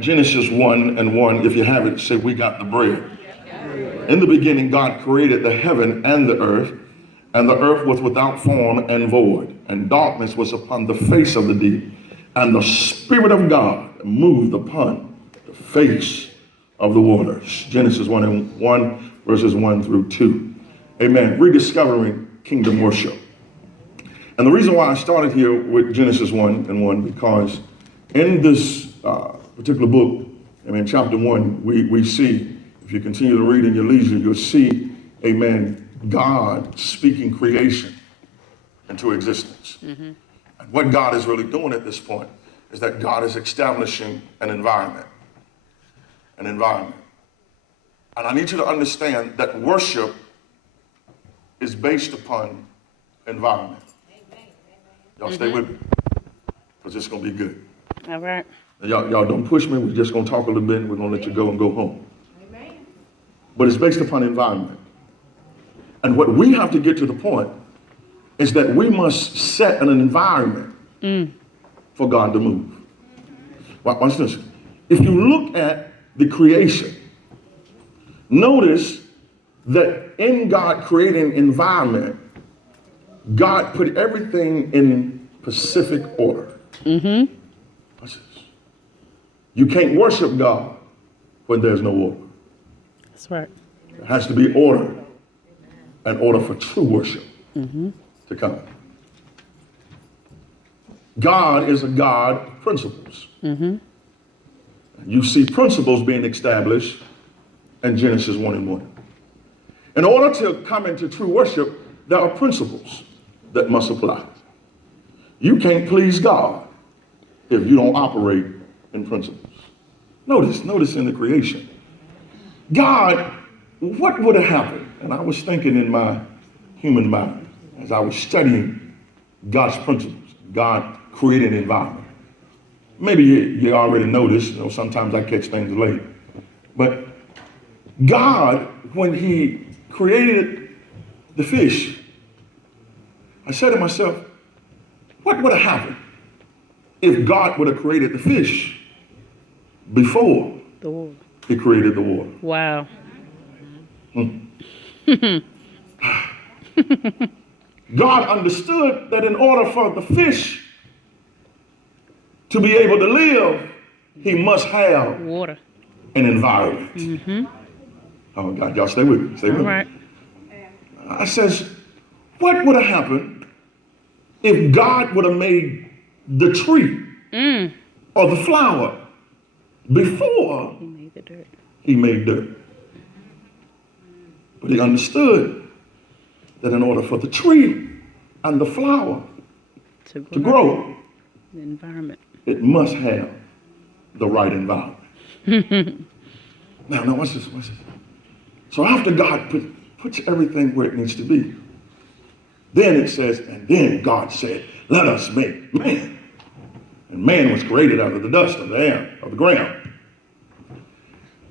Genesis 1:1, if you have it, say, we got the bread. In the beginning, God created the heaven and the earth was without form and void, and darkness was upon the face of the deep, and the Spirit of God moved upon the face of the waters. Genesis 1:1, verses 1 through 2. Amen. Rediscovering kingdom worship. And the reason why I started here with Genesis 1:1, because in this particular book, chapter 1, we see, if you continue to read in your leisure, you'll see, amen, God speaking creation into existence. Mm-hmm. And what God is really doing at this point is that God is establishing an environment. An environment. And I need you to understand that worship is based upon environment. Y'all stay with me, because it's going to be good. All right. Y'all don't push me. We're just going to talk a little bit, and we're going to let you go and go home. Amen. But it's based upon environment. And what we have to get to the point is that we must set an environment for God to move. Watch this. If you look at the creation, notice that in God creating environment, God put everything in specific order. Mm-hmm. Watch this. You can't worship God when there's no order. That's right. There has to be order in order for true worship to come. God is a God of principles. Mm-hmm. You see principles being established in Genesis 1:1. In order to come into true worship, there are principles that must apply. You can't please God if you don't operate in principles. Notice in the creation. God, what would have happened? And I was thinking in my human mind as I was studying God's principles. God created an environment. Maybe you already noticed, sometimes I catch things late. But God, when he created the fish, I said to myself, what would have happened if God would have created the fish before he created the water? Wow. God understood that in order for the fish to be able to live, he must have water, an environment. Mm-hmm. Oh God, y'all stay with me. Stay with me. Right. I says, what would have happened if God would have made the tree or the flower before he made the dirt? He made dirt. But he understood that in order for the tree and the flower to grow, the environment, it must have the right environment. Now watch this. So after God puts everything where it needs to be, then it says, and then God said, let us make man. And man was created out of the dust of the air, of the ground.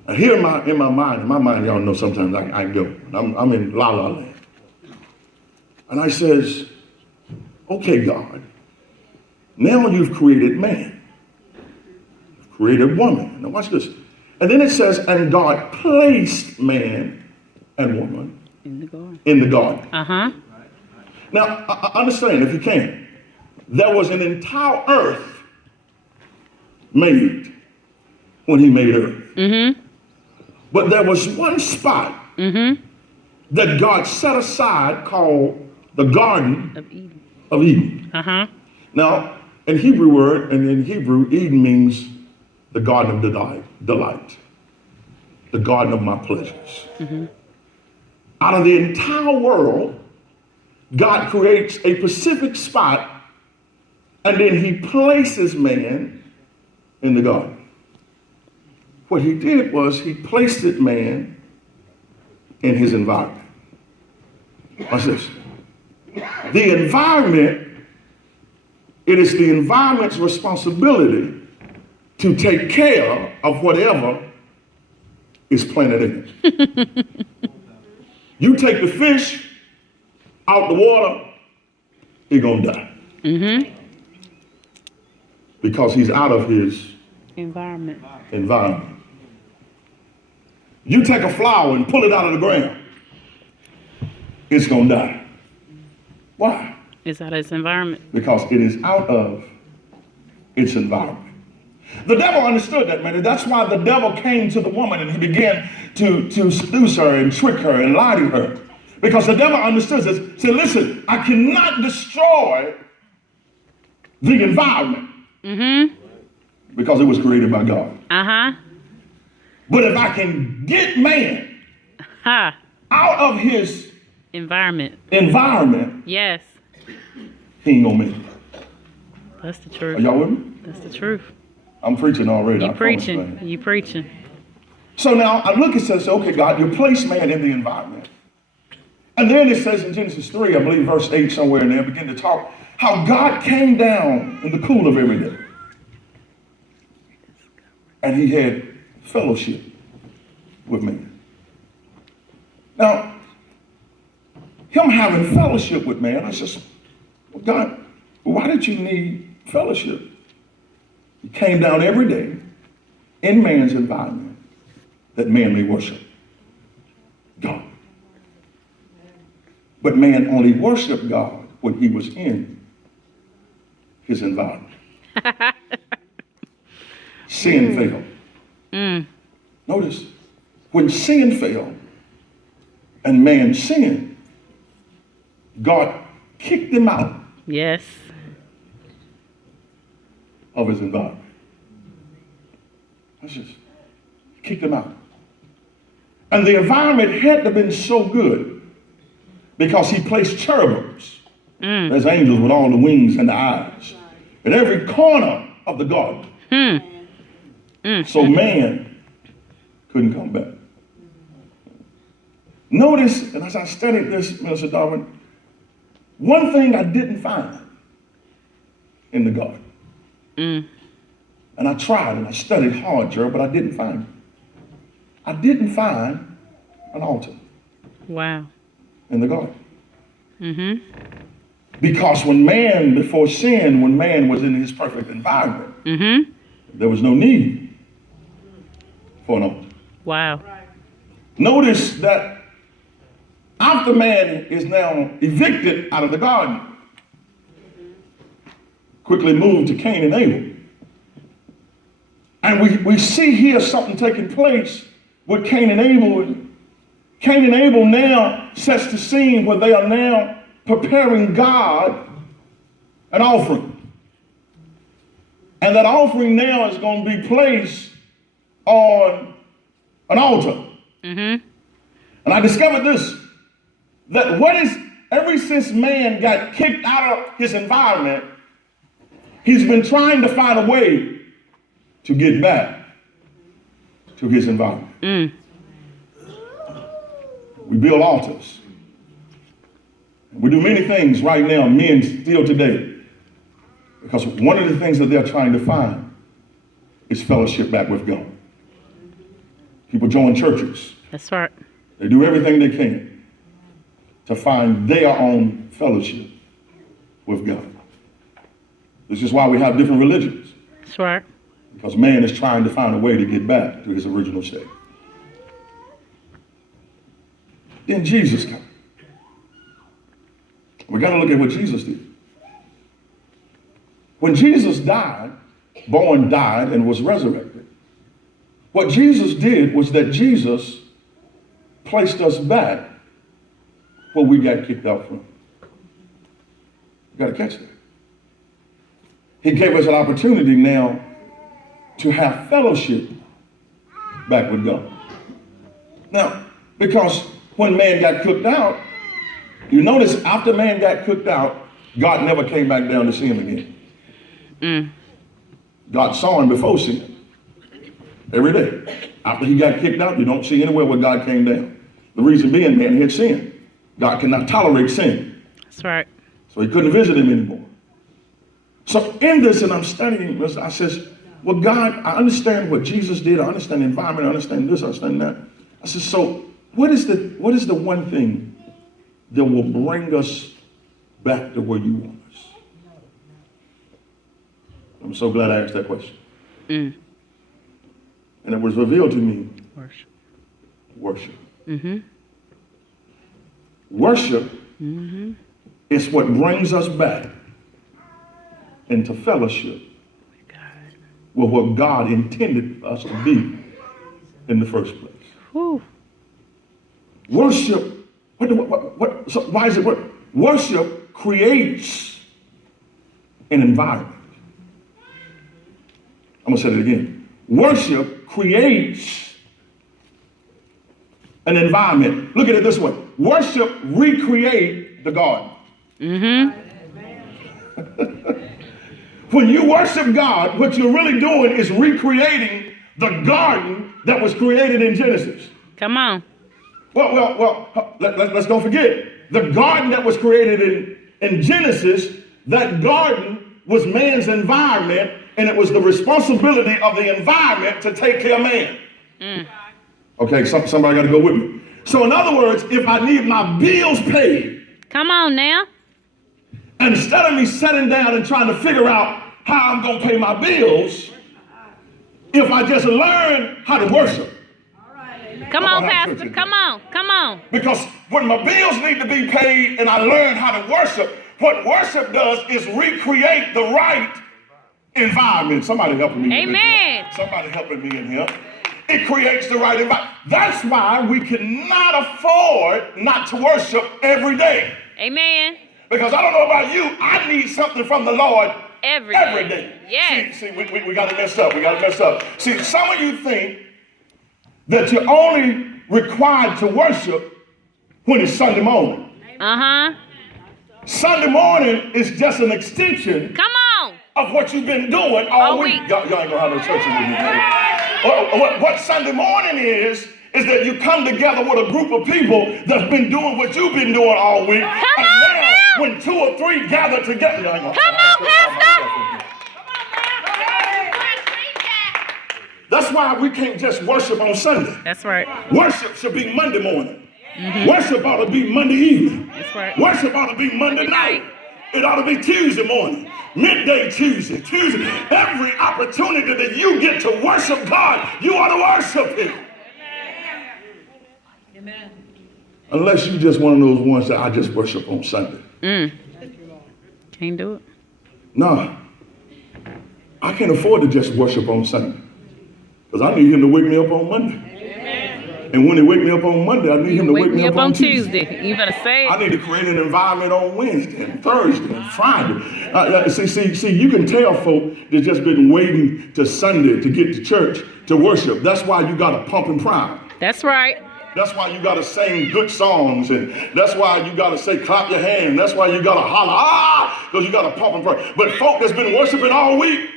And here in my mind, y'all know sometimes I go. I'm in la la land. And I says, okay, God, now you've created man. You've created woman. Now watch this. And then it says, and God placed man and woman in the garden. Uh-huh. Now, understand, if you can, there was an entire earth made when he made earth. Mm-hmm. But there was one spot that God set aside called the Garden of Eden. Uh-huh. Now, in Hebrew, Eden means the garden of delight, the garden of my pleasures. Mm-hmm. Out of the entire world, God creates a specific spot, and then he places man in the garden. What he did was he placed man in his environment. Watch this. The environment, it is the environment's responsibility to take care of whatever is planted in it. You take the fish out the water, he's going to die. Mm-hmm. Because he's out of his Environment. Environment. You take a flower and pull it out of the ground, it's going to die. Why? It's out of its environment. Because it is out of its environment. The devil understood that, man. And that's why the devil came to the woman and he began to seduce her and trick her and lie to her. Because the devil understood this. Said, listen, I cannot destroy the environment. Because it was created by God. But if I can get man out of his environment, yes, he ain't gonna make it. That's the truth. Are y'all with me? That's the truth. I'm preaching already. You preaching. You preaching. So now I look and says, okay, God, you place man in the environment. And then it says in Genesis 3, I believe verse 8 somewhere in there, begin to talk how God came down in the cool of every day. And he had fellowship with man. Now, him having fellowship with man, I says, well, God, why did you need fellowship? He came down every day in man's environment that man may worship God. But man only worshiped God when he was in his environment. Sin fell. Notice, when sin fell and man sinned, God kicked him out Yes. of his environment. That's just kicked him out. And the environment had to have been so good because he placed cherubims. There's angels with all the wings and the eyes in every corner of the garden. So man couldn't come back. Notice, and as I studied this, Minister Darwin, one thing I didn't find in the garden. And I tried and I studied hard, Gerald, but I didn't find it. I didn't find an altar. Wow. In the garden. Because when man, before sin, when man was in his perfect environment, there was no need for an altar. Wow. Notice that after man is now evicted out of the garden, quickly moved to Cain and Abel. And we see here something taking place with Cain and Abel. Cain and Abel now sets the scene where they are now preparing God an offering. And that offering now is going to be placed on an altar. And I discovered this, that ever since man got kicked out of his environment, he's been trying to find a way to get back to his environment. We build altars. We do many things right now, men still today, because one of the things that they're trying to find is fellowship back with God. People join churches. That's right. They do everything they can to find their own fellowship with God. This is why we have different religions. That's right. Because man is trying to find a way to get back to his original state. Then Jesus comes. We got to look at what Jesus did. When Jesus died, born, died, and was resurrected, what Jesus did was that Jesus placed us back where we got kicked out from. You got to catch that. He gave us an opportunity now to have fellowship back with God. Now, because when man got cooked out, you notice after man got cooked out, God never came back down to see him again. God saw him before sin. Every day. After he got kicked out, you don't see anywhere where God came down. The reason being, man had sinned. God cannot tolerate sin. That's right. So he couldn't visit him anymore. So in this, and I'm studying, I says, well, God, I understand what Jesus did. I understand the environment. I understand this. I understand that. I said, so what is the one thing that will bring us back to where you want us? I'm so glad I asked that question. And it was revealed to me, Worship. worship. Mm-hmm. Worship is what brings us back into fellowship with what God intended us to be in the first place. Whew. Worship, so why is it work? Worship creates an environment. I'm going to say that again. Worship creates an environment. Look at it this way. Worship recreate the garden. Mm-hmm. When you worship God, what you're really doing is recreating the garden that was created in Genesis. Come on. Well, let's don't forget. The garden that was created in Genesis, that garden was man's environment, and it was the responsibility of the environment to take care of man. Okay, somebody got to go with me. So in other words, if I need my bills paid, come on now. instead of me sitting down and trying to figure out how I'm going to pay my bills, if I just learn how to worship. Come on, Pastor. Come on. Come on. Because when my bills need to be paid and I learn how to worship, what worship does is recreate the right environment. Somebody helping me. Amen. Somebody helping me in here. It creates the right environment. That's why we cannot afford not to worship every day. Amen. Because I don't know about you, I need something from the Lord Every day. Yes. See, we got to mess up. We got to mess up. See, some of you think that you're only required to worship when it's Sunday morning. Uh-huh. Sunday morning is just an extension Come on. of what you've been doing all week. Y'all ain't gonna have no church with me. What Sunday morning is that you come together with a group of people that's been doing what you've been doing all week. Come and on now, now. when 2 or 3 gather together, y'all ain't gonna Come on, Pastor. That's why we can't just worship on Sunday. That's right. Worship should be Monday morning. Worship ought to be Monday evening. That's right. Worship ought to be Monday night. It ought to be Tuesday morning, midday Tuesday. Every opportunity that you get to worship God, you ought to worship Him. Amen. Unless you just one of those ones that I just worship on Sunday. Can't do it. No, I can't afford to just worship on Sunday. Because I need Him to wake me up on Monday. Amen. And when He wake me up on Monday, I need Him to wake me up on Tuesday. You better say it. I need to create an environment on Wednesday and Thursday and Friday. See, you can tell folk that's just been waiting to Sunday to get to church to worship. That's why you got to pump and prime. That's right. That's why you got to sing good songs, and that's why you got to say clap your hand. That's why you got to holler, because you got to pump and prime. But folk that's been worshiping all week,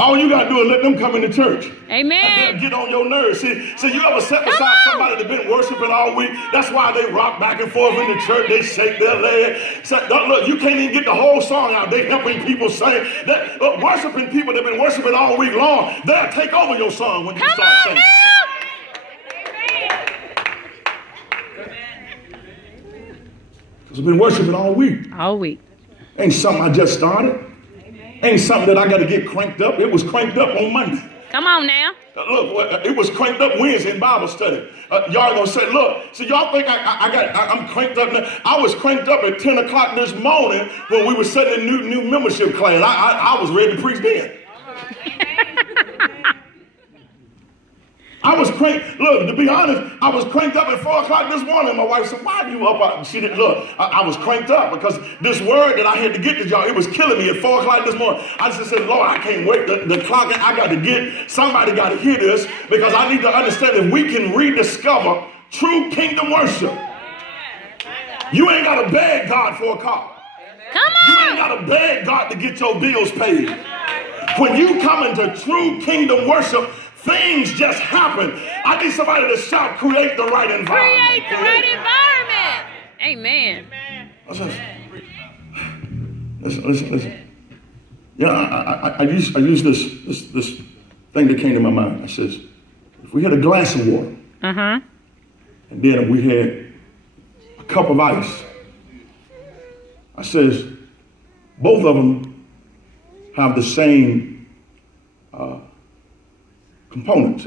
all you got to do is let them come into church. Amen. Get on your nerves. See, you ever set beside somebody that's been worshiping all week? That's why they rock back and forth in the church. They shake their leg. So, look, you can't even get the whole song out. They helping people sing. Worshiping people that have been worshiping all week long, they'll take over your song when you start singing. Because I've been worshiping all week. All week. Ain't something I just started. Ain't something that I got to get cranked up. It was cranked up on Monday. Come on now. Look, it was cranked up Wednesday in Bible study. Y'all gonna say, look, so y'all think I'm cranked up now? I was cranked up at 10 o'clock this morning when we were setting a new membership class. I was ready to preach then. I was cranked. Look, to be honest, I was cranked up at 4 o'clock this morning. My wife said, why are you up? She didn't look. I was cranked up because this word that I had to get to y'all, it was killing me at 4 o'clock this morning. I just said, Lord, I can't wait. The clock, I got to get, somebody got to hear this, because I need to understand if we can rediscover true kingdom worship. You ain't got to beg God for a car. Come on. You ain't got to beg God to get your bills paid. When you come into true kingdom worship, things just happen. I need somebody to shout, create the right environment. Create the right environment. Amen. Listen. Yeah, I use this thing that came to my mind. I says, if we had a glass of water, and then we had a cup of ice, I says, both of them have the same components.